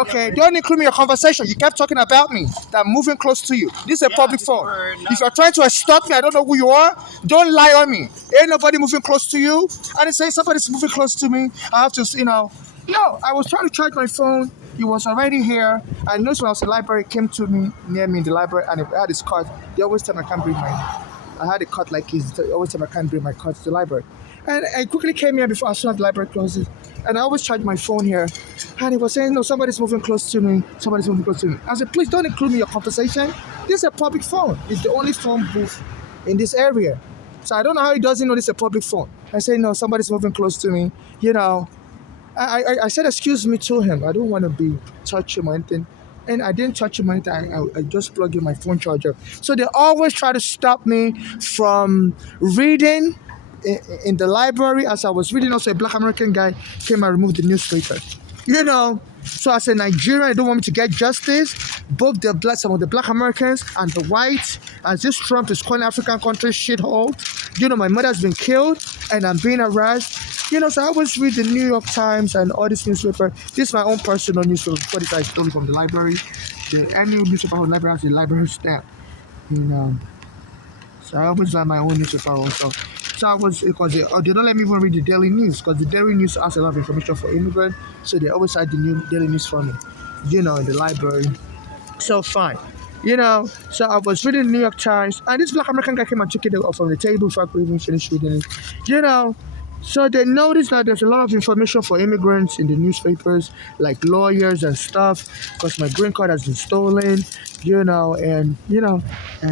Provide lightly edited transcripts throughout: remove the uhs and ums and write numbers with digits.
Okay, don't include me in your conversation. You kept talking about me. That I'm moving close to you. This is a public phone. If you're trying to stalk me, I don't know who you are. Don't lie on me. Ain't nobody moving close to you. I didn't say somebody's moving close to me. I have to, No, I was trying to charge my phone. He was already here. I noticed when I was in the library, he came to me near me in the library, and he had his card. They always tell me I can't bring my. I had a cut like his. They always tell me I can't bring my card to the library. And I quickly came here before as soon as the library closes. And I always charge my phone here. And he was saying, no, somebody's moving close to me. Somebody's moving close to me. I said, please don't include me in your conversation. This is a public phone. It's the only phone booth in this area. So I don't know how he doesn't know this is a public phone. I said, no, somebody's moving close to me. I said, excuse me to him. I don't want to be touch him or anything. And I didn't touch him or anything. I just plugged in my phone charger. So they always try to stop me from reading in the library. As I was reading, also a black American guy came and removed the newspaper. So as a Nigerian, I don't want me to get justice. Both some of the black Americans and the whites, as this Trump is calling African countries shithole. My mother's been killed and I'm being harassed. So I always read the New York Times and all this newspaper. This is my own personal newspaper. Before this I stole it from the library. The annual newspaper from the library has the library stamp. So I always buy my own newspaper also. So I was, because they don't let me even read the daily news, because the daily news has a lot of information for immigrants. So they always had the new daily news for me, in the library. So fine. So I was reading the New York Times, and this black American guy came and took it off from the table before I could even finish reading it. So they noticed that there's a lot of information for immigrants in the newspapers, like lawyers and stuff, because my green card has been stolen, and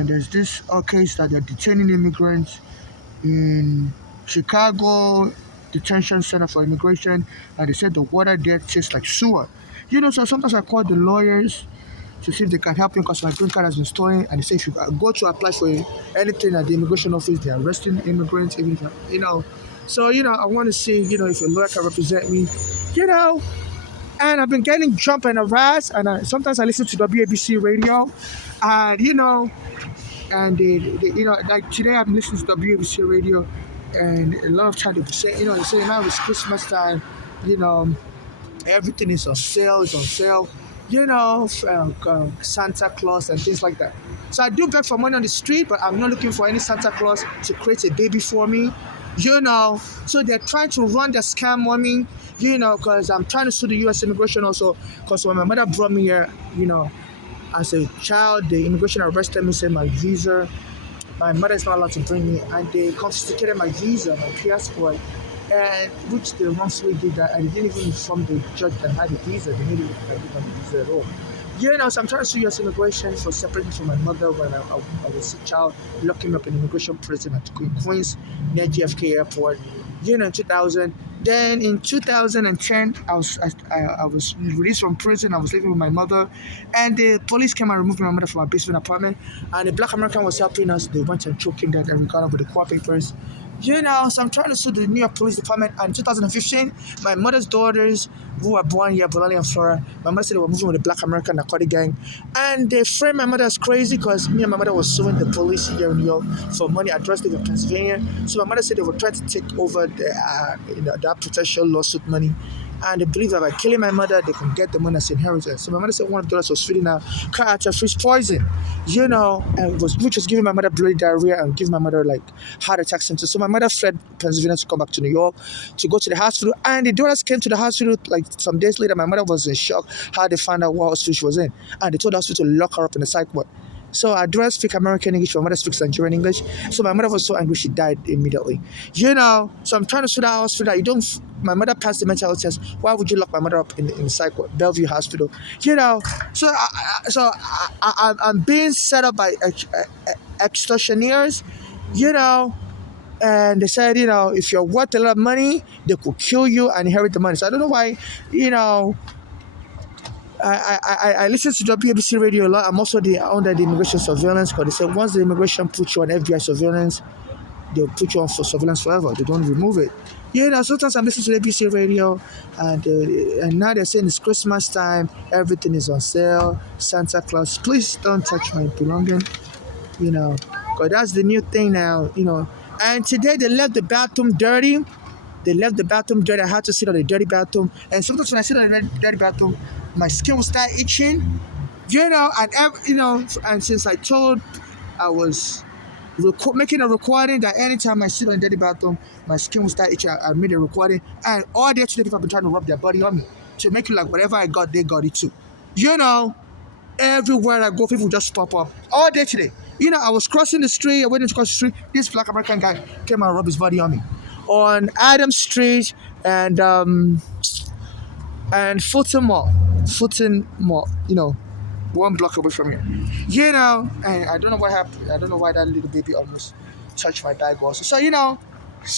there's this case that they're detaining immigrants in Chicago Detention Center for Immigration, and they said the water there tastes like sewer. So sometimes I call the lawyers to see if they can help me because my green card has been stolen, and they say if you go to apply for anything at the immigration office, they're arresting immigrants, even if, So, I want to see, if a lawyer can represent me, and I've been getting jumped and harassed, and sometimes I listen to WABC radio, and, like today I've been listening to WABC radio, and a lot of times they say, they say now it's Christmas time, everything is on sale, Santa Claus and things like that. So I do beg for money on the street, but I'm not looking for any Santa Claus to create a baby for me. So they're trying to run the scam on me, because I'm trying to sue the U.S. immigration also, because when my mother brought me here, as a child, the immigration arrested me, saying my visa, my mother is not allowed to bring me, and they confiscated my visa, my passport, and which they wrongfully did that, and they didn't even inform the judge that I had a visa. They didn't even have a visa at all. So I'm trying to sue U.S. immigration for separating from my mother when I was a child, locking me up in immigration prison at Queens near JFK Airport, in 2000. Then in 2010, I was released from prison. I was living with my mother, and the police came and removed my mother from our basement apartment, and the black American was helping us. They went and choking that and we got up with the court papers. So I'm trying to sue the New York Police Department. And in 2015, my mother's daughters, who were born here, Bolali and Flora, my mother said they were moving with the black American narcotic gang. And they framed my mother as crazy because me and my mother were suing the police here in New York for money addressed in Pennsylvania. So my mother said they were trying to take over that potential lawsuit money. And they believe that by killing my mother, they can get the money as inheritance. So my mother said one of the daughters was feeding her character fish poison, which was giving my mother bloody diarrhea and giving my mother like heart attack symptoms. So my mother fled Pennsylvania to come back to New York to go to the hospital. And the daughters came to the hospital like some days later. My mother was in shock how they found out what hospital she was in. And they told the hospital to lock her up in the psych ward. So I don't speak American English, my mother speaks Nigerian English. So my mother was so angry she died immediately. So I'm trying to sue that hospital. My mother passed the mental health test. Why would you lock my mother up in the psych ward, Bellevue Hospital? I'm being set up by extortioners, and they said, if you're worth a lot of money, they could kill you and inherit the money. So I don't know why, I listen to WABC radio a lot. I'm also under the immigration surveillance, because they said once the immigration puts you on FBI surveillance, they'll put you on for surveillance forever. They don't remove it. Sometimes I'm listening to ABC radio, and now they're saying it's Christmas time, everything is on sale, Santa Claus. Please don't touch my belongings, because that's the new thing now, And today they left the bathroom dirty. I had to sit on the dirty bathroom. And sometimes when I sit on the dirty bathroom, my skin will start itching, and since I told I was making a recording that anytime I sit on the dirty bathroom, my skin will start itching. I made a recording, and all day today people have been trying to rub their body on me to make it like whatever I got, they got it too. You know, everywhere I go, people just pop up all day today. I was crossing the street, I went to cross the street. This black American guy came and rubbed his body on me on Adam Street and Fulton Mall. 1 block away from here. And I don't know what happened. I don't know why that little baby almost touched my bag also. So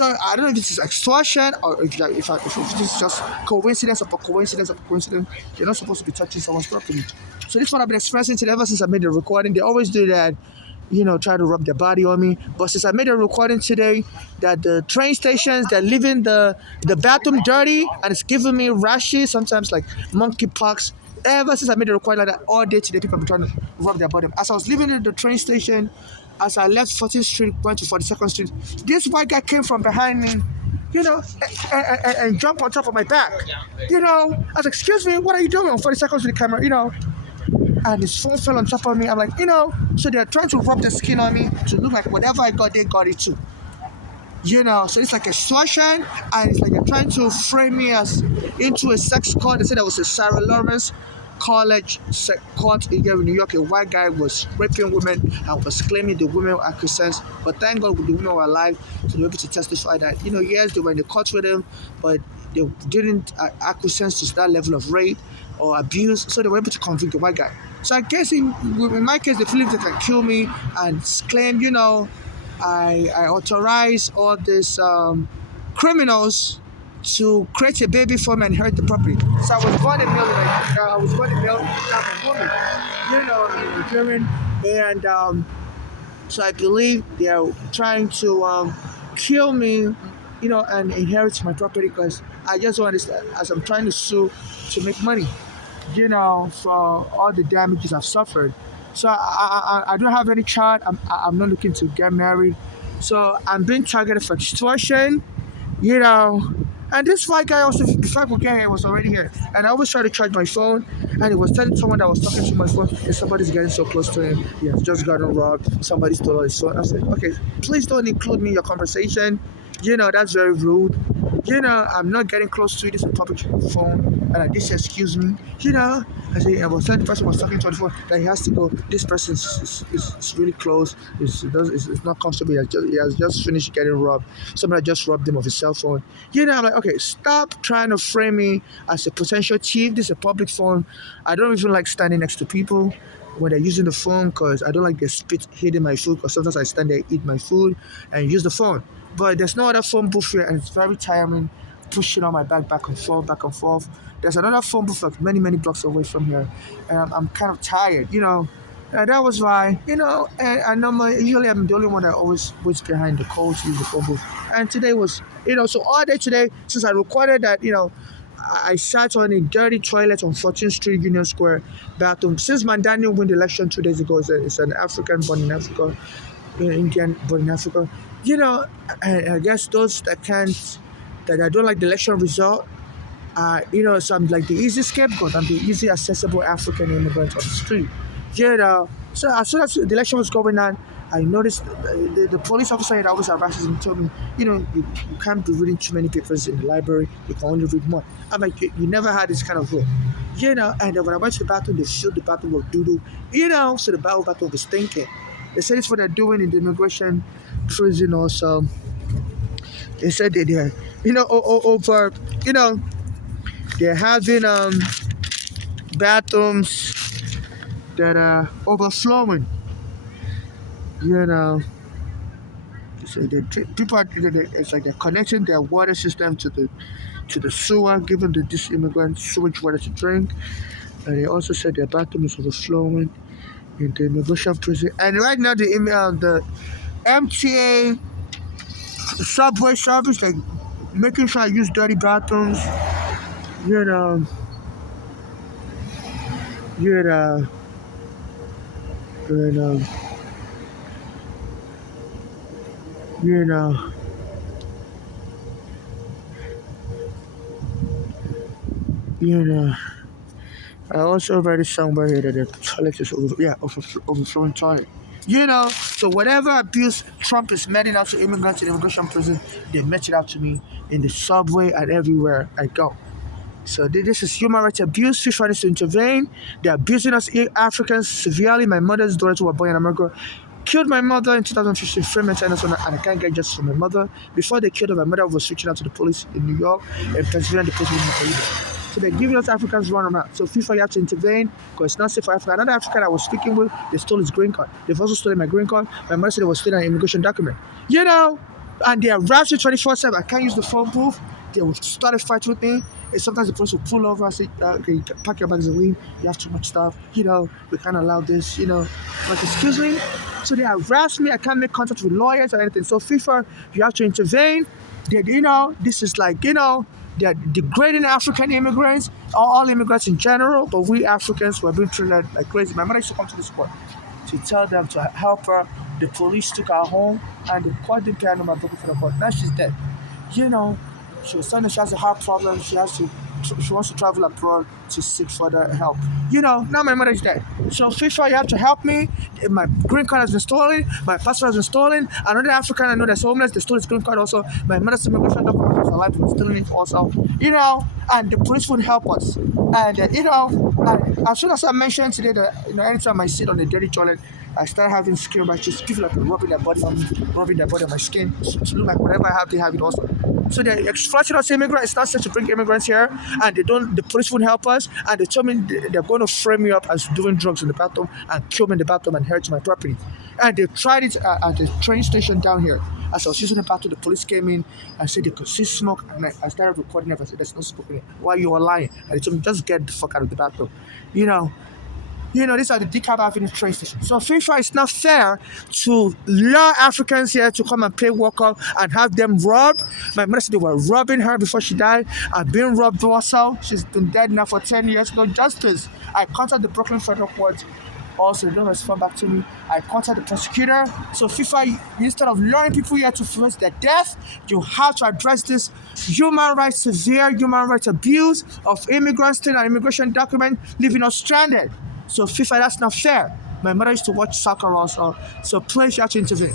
I don't know if this is extortion or if this is just coincidence upon coincidence upon coincidence. They're not supposed to be touching someone's property. So this one I've been expressing to them ever since I made the recording. They always do that, try to rub their body on me. But since I made a recording today that the train stations, they're leaving the bathroom dirty and it's giving me rashes, sometimes like monkeypox. Ever since I made the recording like that, all day today, people have been trying to rub their body. As I was leaving the train station, as I left 14th Street, went to 42nd Street, this white guy came from behind me, and jumped on top of my back. I was like, excuse me, what are you doing on 42nd Street camera, and his phone fell on top of me. I'm like, so they're trying to rub the skin on me to look like whatever I got, they got it too. So it's like extortion, and it's like they're trying to frame me as into a sex cult. They said there was a Sarah Lawrence college court here in New York. A white guy was raping women and was claiming the women were accusants. But thank God the women were alive, so they were able to testify that, yes, they were in the court with him, but they didn't accusants to that level of rape or abuse, so they were able to convict the white guy. So I guess in my case, they believe they can kill me and claim, I authorize all these criminals to create a baby for me and inherit the property. So I was born a male, type of woman, Nigerian, and so I believe they are trying to kill me, and inherit my property because I just want this as I'm trying to sue to make money, for all the damages I've suffered. So I don't have any child. I'm not looking to get married. So I'm being targeted for extortion, you know. And this white guy also, before I could get here, was already here. And I always try to charge my phone. And he was telling someone that was talking to my phone, if somebody's getting so close to him, he has just gotten robbed, somebody stole his phone. I said, okay, please don't include me in your conversation. That's very rude. I'm not getting close to you. This is a public phone. And I did say, excuse me. I said, I was telling the person was talking to on the phone that he has to go. This person is really close. It's not comfortable. He has just finished getting robbed. Somebody just robbed him of his cell phone. I'm like, okay, stop trying to frame me as a potential thief. This is a public phone. I don't even like standing next to people when they're using the phone because I don't like their spit hitting my food, because sometimes I stand there, eat my food, and use the phone. But there's no other phone booth here, and it's very tiring pushing on my back and forth, back and forth. There's another phone booth like many, many blocks away from here, and I'm kind of tired, And that was why, and I normally, usually I'm the only one that always waits behind the call to use the phone booth. And today was, so all day today, since I recorded that, I sat on a dirty toilet on 14th Street, Union Square bathroom. Since Mandani won the election 2 days ago, it's an African born in Africa, Indian born in Africa. I guess those that I don't like the election result, so I'm like the easy scapegoat. I'm the easy accessible African immigrant on the street. So as soon as the election was going on, I noticed the police officer that always harasses me told me, you can't be reading too many papers in the library. You can only read one. I'm like, you never had this kind of rule. And then when I went to the bathroom, they filled the bathroom with doo-doo. So the bathroom was stinking. They said it's what they're doing in the immigration prison also. They said that they're, over, they're having bathrooms that are overflowing. So people are, it's like they're connecting their water system to the sewer, giving these immigrants sewage water to drink. And they also said their bathroom is overflowing in the immigration prison. And right now the MTA subway service, like making sure I use dirty bathrooms, you know, and you know, you know, I also read a somewhere here that the toilet is overflowing toilet. So whatever abuse Trump is meting out to immigrants in immigration prison, they met it out to me in the subway and everywhere I go. So this is human rights abuse. FIFA needs to intervene. They're abusing us Africans severely. My mother's daughters who were born in America killed my mother in 2015, Freeman, and I can't get justice from my mother. Before they killed her, my mother was reaching out to the police in New York and Pennsylvania. The police wouldn't help her. So they're giving us Africans run around. So FIFA, you have to intervene because it's not safe for Africa. Another African I was speaking with, they stole his green card. They've also stolen my green card. My mother said they was stealing an immigration document. And they harass you 24/7. I can't use the phone booth. They will start a fight with me. And sometimes the police will pull over and say, okay, pack your bags and leave. You have too much stuff. We can't allow this, Like, excuse me? So they harass me. I can't make contact with lawyers or anything. So FIFA, you have to intervene. This is like, they're degrading African immigrants, all immigrants in general, but we Africans were being treated like crazy. My mother used to come to this court to tell them to help her. The police took her home and the court didn't care no matter for the court. Now she's dead. You know, she was saying that she has a heart problem. She wants to travel abroad to seek further help. Now my mother is dead. So FIFA, you have to help me. My green card has been stolen. My passport has been stolen. Another African I know that's homeless, they stole his green card also. My mother's immigration document was alive, was stealing it also. And the police wouldn't help us. And and as soon as I mentioned today that anytime I sit on a dirty toilet, I start having skin rashes. People are rubbing their body on me, rubbing their body on my skin to look like whatever I have, they have it also. So they're exploiting us immigrants. It's not safe to bring immigrants here, and the police won't help us. And they told me they're going to frame me up as doing drugs in the bathroom and kill me in the bathroom and hurt my property. And they tried it at the train station down here. As I was using the bathroom, the police came in and said they could see smoke, and I started recording it. I said, "There's no smoke in it. Why you are lying?" And they told me, "Just get the fuck out of the bathroom." You know, these are the DeKalb Avenue train station. So FIFA, it's not fair to lure Africans here to come and pay workout and have them robbed. My mother said they were robbing her before she died. I've been robbed also. She's been dead now for 10 years. No justice. I contacted the Brooklyn Federal Court. Also, they don't respond back to me. I contacted the prosecutor. So FIFA, instead of luring people here to face their death, you have to address this severe human rights abuse of immigrants stealing an immigration document, leaving us stranded. So FIFA, that's not fair. My mother used to watch soccer also. So please, you have to intervene.